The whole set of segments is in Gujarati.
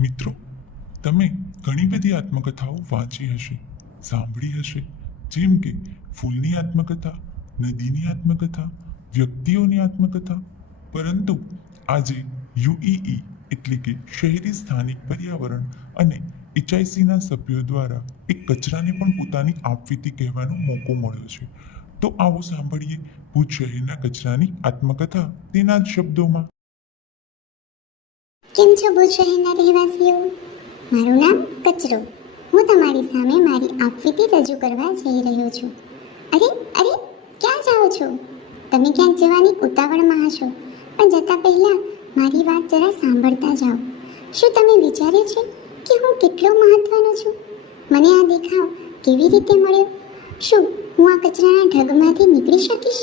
મિત્રો, તમે ઘણી બધી આત્મકથાઓ વાંચી હશે, સાંભળી હશે, જેમ કે ફૂલની આત્મકથા, નદીની આત્મકથા, વ્યક્તિઓની આત્મકથા. પરંતુ આજે યુઈઈ એટલે કે શહેરી સ્થાનિક પર્યાવરણ અને HICના સભ્યો દ્વારા એક કચરાને પણ પોતાની આપવીતી કહેવાનો મોકો મળ્યો છે. તો આવો સાંભળીએ ભુજ શહેરના કચરાની આત્મકથા તેના જ શબ્દોમાં. કેમ છો ભુજ શહેરના રહેવાસીઓ? મારું નામ કચરો. હું તમારી સામે મારી આપવીતી રજૂ કરવા જઈ રહ્યો છું. અરે અરે, ક્યાં જાઓ છો? તમે ક્યાંક જવાની ઉતાવળમાં હશો, પણ જતા પહેલા મારી વાત જરા સાંભળતા જાઓ. શું તમે વિચાર્યું છે કે હું કેટલો મહત્વનો છું? મને આ દેખાવ કેવી રીતે મળ્યો? શું હું આ કચરાના ઢગમાંથી નીકળી શકીશ,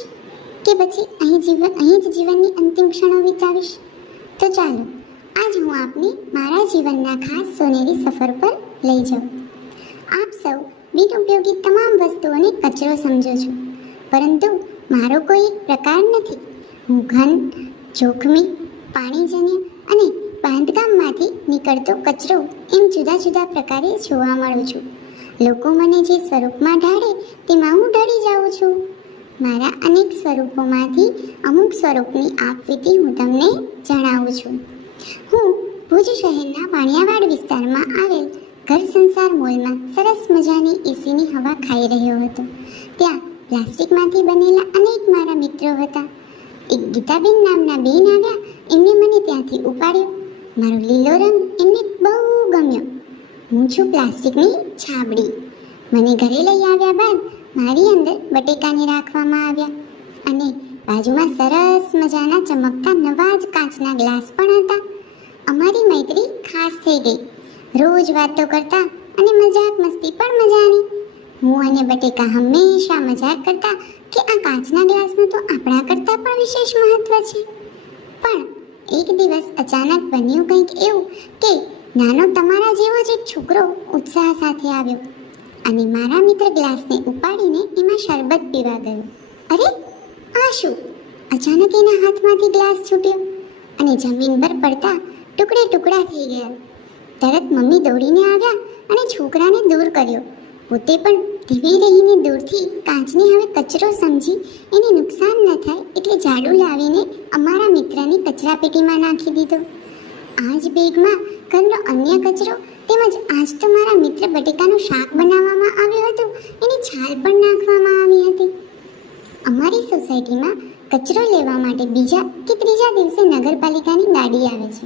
કે પછી અહીં જ જીવનની અંતિમ ક્ષણો વિતાવીશ? તો ચાલો આજ હું આપને મારા જીવનના ખાસ સોનેરી સફર પર લઈ જાઉં. આપ સૌ બિનઉપયોગી તમામ વસ્તુઓને કચરો સમજો છો, પરંતુ મારો કોઈ એક પ્રકાર નથી. હું ઘન, જોખમી, પાણીજન્ય અને બાંધકામમાંથી નીકળતો કચરો એમ જુદા જુદા પ્રકારે જોવા મળું છું. લોકો મને જે સ્વરૂપમાં ઢાળે તેમાં હું ઢળી જાઉં છું. મારા અનેક સ્વરૂપોમાંથી અમુક સ્વરૂપની આપવીતી હું તમને જણાવું છું. હું ભુજ શહેરના વાણિયાવાડ વિસ્તારમાં આવેલ ઘર સંસાર મોલમાં સરસ મજાની એસીની હવા ખાઈ રહ્યો હતો. ત્યાં પ્લાસ્ટિકમાંથી બનેલા અનેક મારા મિત્રો હતા. એક ગીતાબેન નામના બેન આવ્યા. એમને મને ત્યાંથી ઉપાડ્યો. મારો લીલો રંગ એમને બહુ ગમ્યો. હું છું પ્લાસ્ટિકની છાબડી. મને ઘરે લઈ આવ્યા બાદ મારી અંદર બટેકાને રાખવામાં આવ્યા, અને બાજુમાં સરસ મજાના ચમકતા નવા જ કાચના ગ્લાસ પણ હતા. અમારી મૈત્રી ખાસ થઈ ગઈ. રોજ વાતો કરતા અને મજાક મસ્તી પણ મજાની. હું અને બટેકા હંમેશા મજાક કરતા કે આ કાચના ગ્લાસનું તો આપણા કરતાં પણ વિશેષ મહત્વ છે. પણ એક દિવસ અચાનક બન્યું કંઈક એવું કે નાનો તમારા જેવો જ એક છોકરો ઉત્સાહ સાથે આવ્યો અને મારા મિત્ર ગ્લાસને ઉપાડીને એમાં શરબત પીવા ગયો. અરે આ શું? અચાનક એના હાથમાંથી ગ્લાસ છૂટ્યો અને જમીન પર પડતા ટુકડે ટુકડા થઈ ગયા. તરત મમ્મી દોડીને આવ્યા અને છોકરાને દૂર કર્યો. પોતે પણ ધીમી રહીને દૂરથી કાચને હવે કચરો સમજી એને નુકસાન ન થાય એટલે ઝાડુ લાવીને અમારા મિત્રની કચરાપેટીમાં નાખી દીધો. આ જ બેગમાં ઘરનો અન્ય કચરો તેમજ આજ તો મારા મિત્ર બટેકાનું શાક બનાવવામાં આવ્યું હતું એની છાલ પણ નાખવામાં આવી હતી. અમારી સોસાયટીમાં કચરો લેવા માટે બીજા કે ત્રીજા દિવસે નગરપાલિકાની ગાડી આવે છે,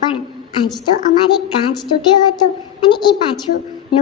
પણ આજ તો અમારે કાચ તૂટ્યો હતો અને એ પાછું